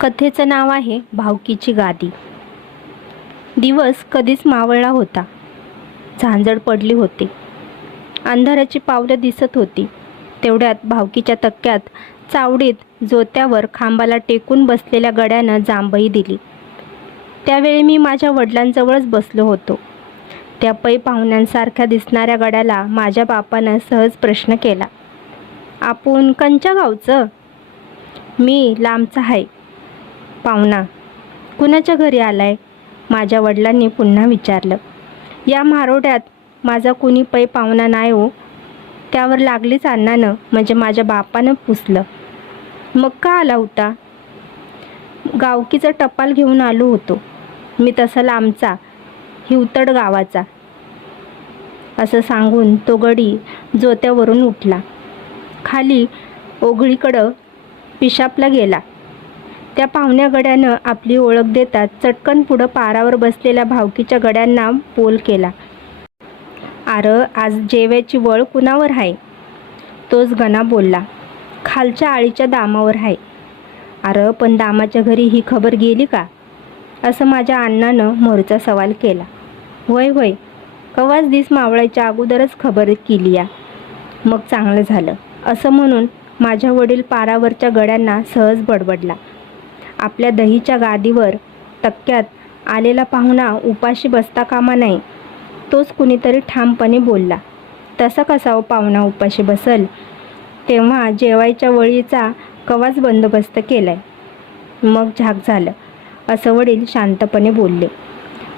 कथेचं नाव आहे भावकीची गादी. दिवस कधीच मावळला होता. झांजड पडली होती. अंधाराची पावलं दिसत होती. तेवढ्यात भावकीच्या तक्क्यात चावडीत जोत्यावर खांबाला टेकून बसलेल्या गड्यानं जांभई दिली. त्यावेळी मी माझ्या वडिलांजवळच बसलो होतो. त्या पै पाहुण्यांसारख्या दिसणाऱ्या गड्याला माझ्या बापानं सहज प्रश्न केला, आपण कंच्या गावचं? मी लांबचा आहे. पाहुणा कुणाच्या घरी आलाय? माझ्या वडिलांनी पुन्हा विचारलं. या म्हारोड्यात माझा कुणी पै पाहुणा नाही हो. त्यावर लागलीच अण्णानं म्हणजे माझ्या बापानं पुसलं. मग का आला होता? गावकीचं टपाल घेऊन आलो होतो. मी तसा लांबचा, हिवतड गावाचा, असं सांगून तो गडी जोत्यावरून उठला. खाली ओघळीकडं पिशापला गेला. त्या पाहुण्या गड्यानं आपली ओळख देतात चटकन पुढं पारावर बसलेल्या भावकीच्या गड्यांना पोल केला. अरे आज जेवायची वळ कुणावर आहे? तोच गणा बोलला. खालच्या आळीच्या दामावर आहे. अरे पण दामाच्या घरी ही खबर गेली का? असं माझ्या अण्णानं मोरचा सवाल केला. होय होय, कवाच दिस मावळायच्या अगोदरच खबर केली या. मग चांगलं झालं, असं म्हणून माझ्या वडील पारावरच्या गड्यांना सहज बडबडला. आपल्या दहीच्या गादीवर तक्क्यात आलेला पाहुणा उपाशी बसता कामा नाही. तोच कुणीतरी ठामपणे बोलला. तसा कसा हो पाहुणा उपाशी बसल? तेव्हा जेवायच्या वळीचा कवाच बंदोबस्त केलाय. मग झाक झालं, असं वडील शांतपणे बोलले.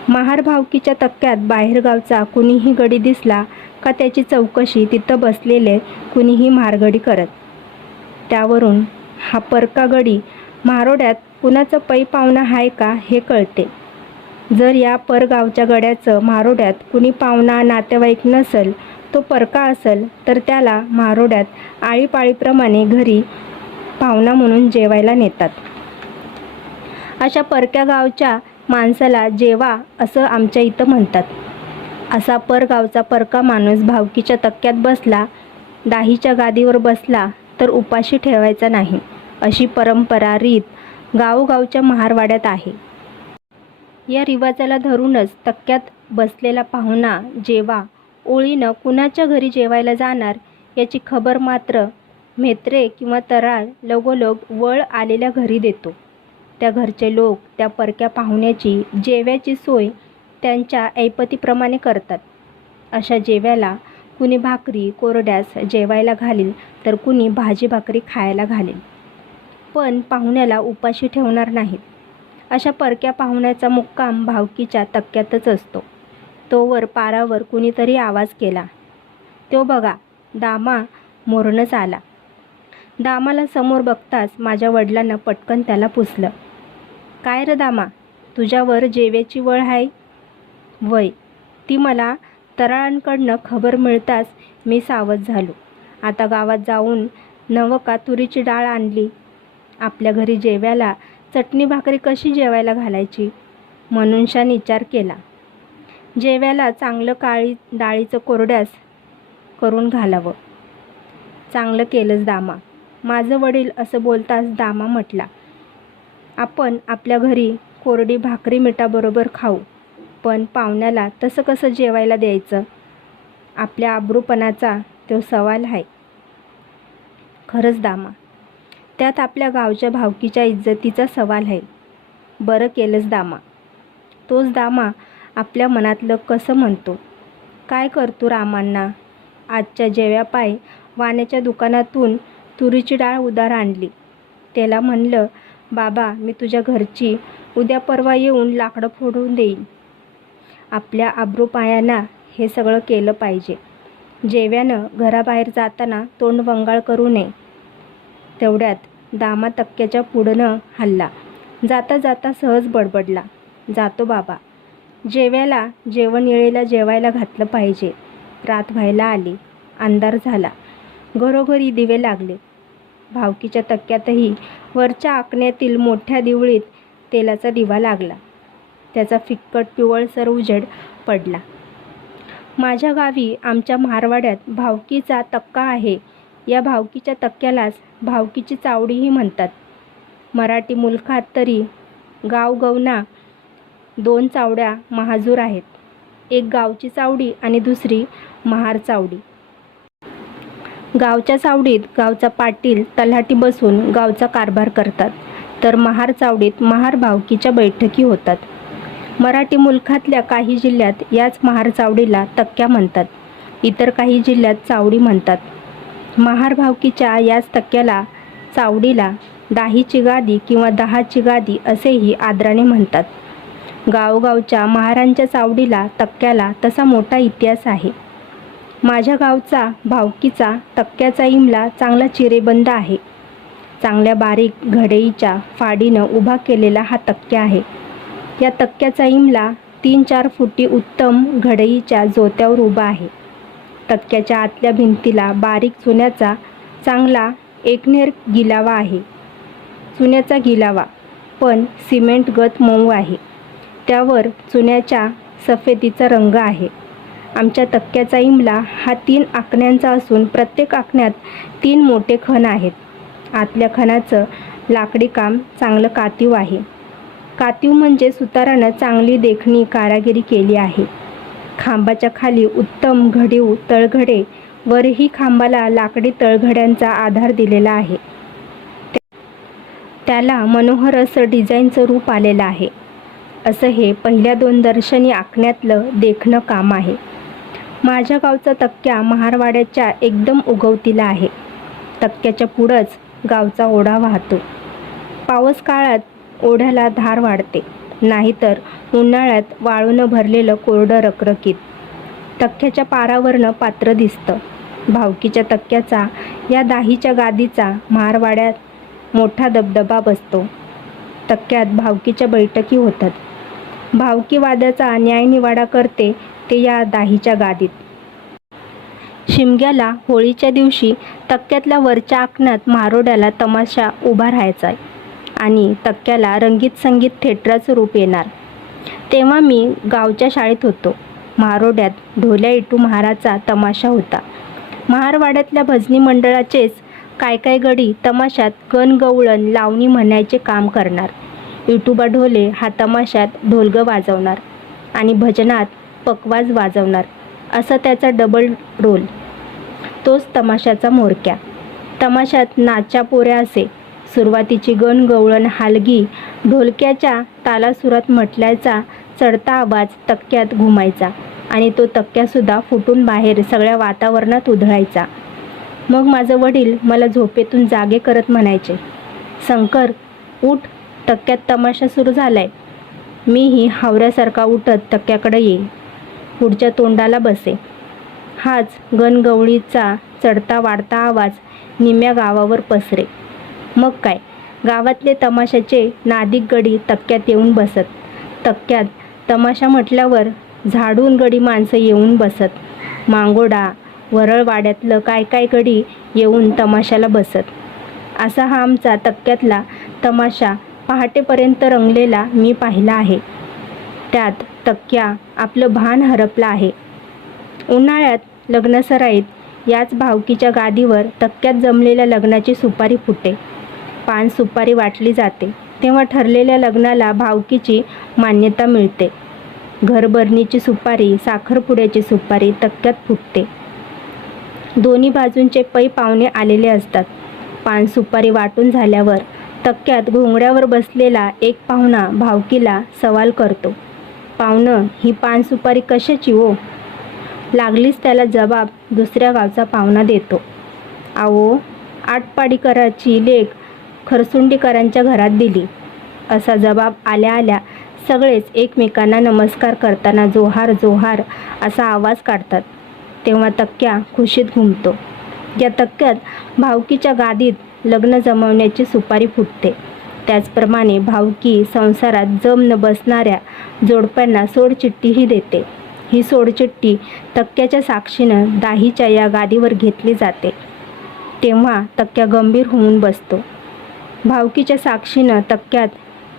महार भावकीच्या तक्क्यात बाहेरगावचा कुणीही गडी दिसला का त्याची चौकशी तिथं बसलेले कुणीही महारगडी करत. त्यावरून हा परका गडी म्हारोड्यात कुणाचं पै पाहुणा आहे का हे कळते. जर या परगावच्या गड्याचं म्हारोड्यात कुणी पाहुणा नातेवाईक नसल, तो परका असल, तर त्याला म्हारोड्यात आळीपाळीप्रमाणे घरी पाहुणा म्हणून जेवायला नेतात. अशा परक्या गावच्या माणसाला जेवा असं आमच्या इथं म्हणतात. असा परगावचा परका माणूस भावकीच्या तक्क्यात बसला, दाहीच्या गादीवर बसला तर उपाशी ठेवायचा नाही, अशी परंपरा रीत गावोगावच्या महारवाड्यात आहे. या रिवाजाला धरूनच तक्क्यात बसलेला पाहुणा जेवा ओळीनं कुणाच्या घरी जेवायला जाणार याची खबर मात्र म्हेत्रे किंवा तराळ लगोलग वळ आलेल्या घरी देतो. त्या घरचे लोक त्या परक्या पाहुण्याची जेव्याची सोय त्यांच्या ऐपतीप्रमाणे करतात. अशा जेव्याला कुणी भाकरी कोरड्यास जेवायला घालील तर कुणी भाजी भाकरी खायला घालील, पण पाहुण्याला उपाशी ठेवणार नाहीत. अशा परक्या पाहुण्याचा मुक्काम भावकीच्या तक्क्यातच असतो. तोवर पारावर कुणीतरी आवाज केला, तो बघा दामा मोरणच आला. दामाला समोर बघताच माझ्या वडिलांना पटकन त्याला पुसलं. काय रे दामा, तुझ्यावर जेवायची वळ आहे? वय, ती मला तराळांकडनं खबर मिळताच मी सावध झालो. आता गावात जाऊन नवं का तुरीची डाळ आणली. आपल्या घरी जेवायला चटणी भाकरी कशी जेवायला घालायची म्हणून शान विचार केला. जेवायला चांगलं काळी डाळीचं कोरड्यास करून घालावं. चांगलं केलंच दामा. माझं वडील असं बोलताच दामा म्हटला, आपण आपल्या घरी कोरडी भाकरी मिठाबरोबर खाऊ, पण पाहुण्याला तसं कसं जेवायला द्यायचं? आपल्या आबरूपणाचा तो सवाल आहे. खरंच दामा, त्यात आपल्या गावच्या भावकीच्या इज्जतीचा सवाल आहे. बरं केलंच दामा. तोच दामा आपल्या मनातलं कसं म्हणतो. काय करतो रामांना? आजच्या जेव्यापाय वाण्याच्या दुकानातून तुरीची डाळ उधार आणली. त्याला म्हणलं, बाबा मी तुझ्या घरची उद्या परवा येऊन लाकडं फोडून देईन. आपल्या आबरूपायाना हे सगळं केलं पाहिजे. जेव्यानं घराबाहेर जाताना तोंड वंगाळ करू नये. तेवढ्यात दामा तक्क्याच्या पुढनं हल्ला. जाता जाता सहज बडबडला, जातो बाबा. जेव्याला जेवण येळेला जेवायला घातलं पाहिजे. रात व्हायला आली. अंधार झाला. घरोघरी दिवे लागले. भावकीच्या तक्क्यातही वरच्या आकण्यातील मोठ्या दिवळीत तेलाचा दिवा लागला. त्याचा फिक्कट पिवळसर उजेड पडला. माझ्या गावी आमच्या महारवाड्यात भावकीचा तक्का आहे. या भावकीच्या तक्क्यालाच भावकीची चावडीही म्हणतात. मराठी मुलखात तरी गावगवना 2 चावड्या महाजूर आहेत. एक गावची चावडी आणि दुसरी महार चावडी. गावच्या चावडीत गावचा पाटील तलाठी बसून गावचा कारभार करतात, तर महार चावडीत महार भावकीच्या बैठकी होतात. मराठी मुलखातल्या काही जिल्ह्यात याच महार चावडीला तक्क्या म्हणतात, इतर काही जिल्ह्यात चावडी म्हणतात. महार भावकीच्या याच तक्क्याला चावडीला दाहीची गादी किंवा दहाची गादी असेही आदराने म्हणतात. गावगावच्या महारांच्या चावडीला तक्क्याला तसा मोठा इतिहास आहे. माझ्या गावचा भावकीचा तक्क्याचा इमला चांगला चिरेबंद आहे. चांगल्या बारीक घडईच्या फाडीनं उभा केलेला हा तक्क्या आहे. या तक्क्याचा इमला 3-4 फुटी उत्तम घडईच्या जोत्यावर उभा आहे. तक्क्याच्या आतल्या भिंतीला बारीक चुन्याचा चांगला एकनेर गिलावा आहे. चुन्याचा गिलावा पण सिमेंटगत मऊ आहे. त्यावर चुन्याच्या सफेदीचा रंग आहे. आमच्या तक्क्याचा इमला हा 3 आखण्यांचा असून प्रत्येक आखण्यात 3 मोठे खण आहेत. आतल्या खणाचं लाकडी काम चांगलं कातीव आहे. कातीव म्हणजे सुतारानं चांगली देखणी कारागिरी केली आहे. खांबाच्या खाली उत्तम घडीव तळघडे, वरही खांबाला लाकडी तळघड्यांचा आधार दिलेला आहे. त्याला मनोहर असं डिझाईनचं रूप आलेलं आहे. असं हे पहिल्या 2 दर्शनी आखण्यातलं देखणं काम आहे. माझ्या गावचा तक्क्या महारवाड्याच्या एकदम उगवतीला आहे. तक्क्याच्या पुढंच गावचा ओढा वाहतो. पावस काळात ओढ्याला धार वाढते, नाहीतर उन्हाळ्यात वाळूनं भरलेलं कोरडं रखरखीत. तक्क्याच्या पारावरनं पात्र दिसतं. भावकीच्या तक्क्याचा या दाहीच्या गादीचा महारवाड्यात मोठा दबदबा बसतो. तक्क्यात भावकीच्या बैठकी होतात. भावकीवादाचा न्यायनिवाडा करते ते या दाहीच्या गादीत. शिमग्याला होळीच्या दिवशी तक्क्यातल्या वरच्या आखण्यात महारोड्याला तमाशा उभा राहायचा आणि तक्क्याला रंगीत संगीत थिएटरचं रूप येणार. तेव्हा मी गावच्या शाळेत होतो. महारोड्यात ढोल्या इटू महाराचा तमाशा होता. महारवाड्यातल्या भजनी मंडळाचेच काय गडी तमाशात गणगवळण लावणी म्हणायचे काम करणार. इटूबा ढोले हा तमाशात ढोलगं वाजवणार आणि भजनात पकवाज वाजवणार, असा त्याचा डबल रोल. तोच तमाशाचा म्होरक्या. तमाशात नाच्या पोऱ्या असे. सुरुवातीची गणगवळण हालगी ढोलक्याच्या तालासुरात म्हटल्याचा चढता आवाज तक्क्यात घुमायचा आणि तो तक्क्यासुद्धा फुटून बाहेर सगळ्या वातावरणात उधळायचा. मग माझं वडील मला झोपेतून जागे करत म्हणायचे, शंकर उठ, तक्क्यात तमाशा सुरू झालाय. मीही हावऱ्यासारखा उठत तक्क्याकडे येई, पुढच्या तोंडाला बसे. हाच गणगवळीचा चढता वाढता आवाज निम्या गावावर पसरे. मग काय, गावातले तमाशाचे नादिक गडी तक्क्यात येऊन बसत. तक्क्यात तमाशा म्हटल्यावर झाडून गडी माणसं येऊन बसत. मांगोडा वरळवाड्यातलं काय गडी येऊन तमाशाला बसत. असा हा आमचा तक्क्यातला तमाशा पहाटेपर्यंत रंगलेला मी पाहिला आहे. त्यात तक्क्या आपलं भान हरपलं आहे. उन्हाळ्यात लग्नसराईत याच भावकीच्या गादीवर तक्क्यात जमलेल्या लग्नाची सुपारी फुटे. पान सुपारी वाटली जाते तेव्हा ठरलेल्या लग्नाला भावकीची मान्यता मिळते. घरभरणीची सुपारी, साखरपुड्याची सुपारी तक्क्यात फुटते. दोन्ही बाजूंचे पै पाहुणे आलेले असतात. पान सुपारी वाटून झाल्यावर तक्क्यात घोंगड्यावर बसलेला एक पाहुणा भावकीला सवाल करतो, पाहुणं ही पान सुपारी कशाची हो? लागलीच त्याला जबाब दुसऱ्या गावचा पाहुणा देतो, आवो आटपाडीकराची लेक खरसुंडीकरांच्या घरात दिली. असा जबाब आल्या आल्या सगळेच एकमेकांना नमस्कार करताना जोहार जोहार असा आवाज काढतात. तेव्हा तक्क्या खुशीत घुमतो. या तक्क्यात भावकीच्या गादीत लग्न जमवण्याची सुपारी फुटते. त्याचप्रमाणे भावकी संसारात जम न बसणाऱ्या जोडप्यांना सोडचिठ्ठीही देते. ही सोडचिठ्ठी तक्क्याच्या साक्षीनं दाहीच्या या गादीवर घेतली जाते. तेव्हा तक्क्या गंभीर होऊन बसतो. भावकीच्या साक्षीनं तक्क्यात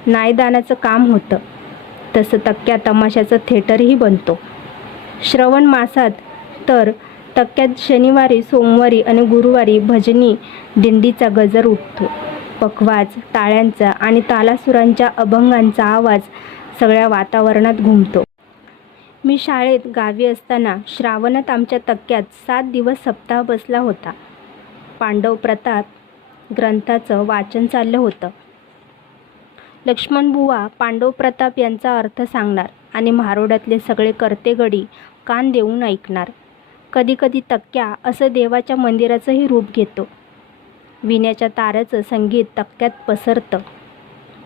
न्यायदानाचं काम होतं. तसं तक्क्या तमाशाचं थिएटरही बनतो. श्रावण मासात तर तक्क्यात शनिवारी, सोमवारी आणि गुरुवारी भजनी दिंडीचा गजर उठतो. पखवाज, टाळ्यांचा आणि तालासुरांच्या अभंगांचा आवाज सगळ्या वातावरणात घुमतो. मी शाळेत गावी असताना श्रावणात आमच्या तक्क्यात 7 दिवस सप्ताह बसला होता. पांडव प्रताप ग्रंथाचं वाचन चाललं होतं. लक्ष्मणबुवा पांडव प्रताप यांचा अर्थ सांगणार आणि म्हारोड्यातले सगळे कर्तेगडी कान देऊन ऐकणार. कधीकधी तक्क्या असं देवाच्या मंदिराचंही रूप घेतो. विण्याच्या ताराचं संगीत तक्क्यात पसरतं.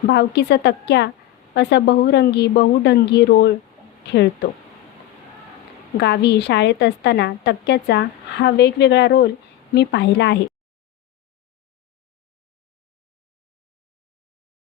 भावकीचा तक्क्या असा बहुरंगी बहुढंगी रोल खेळतो. गावी शाळेत असताना तक्क्याचा हा वेगवेगळा रोल मी पाहिला आहे.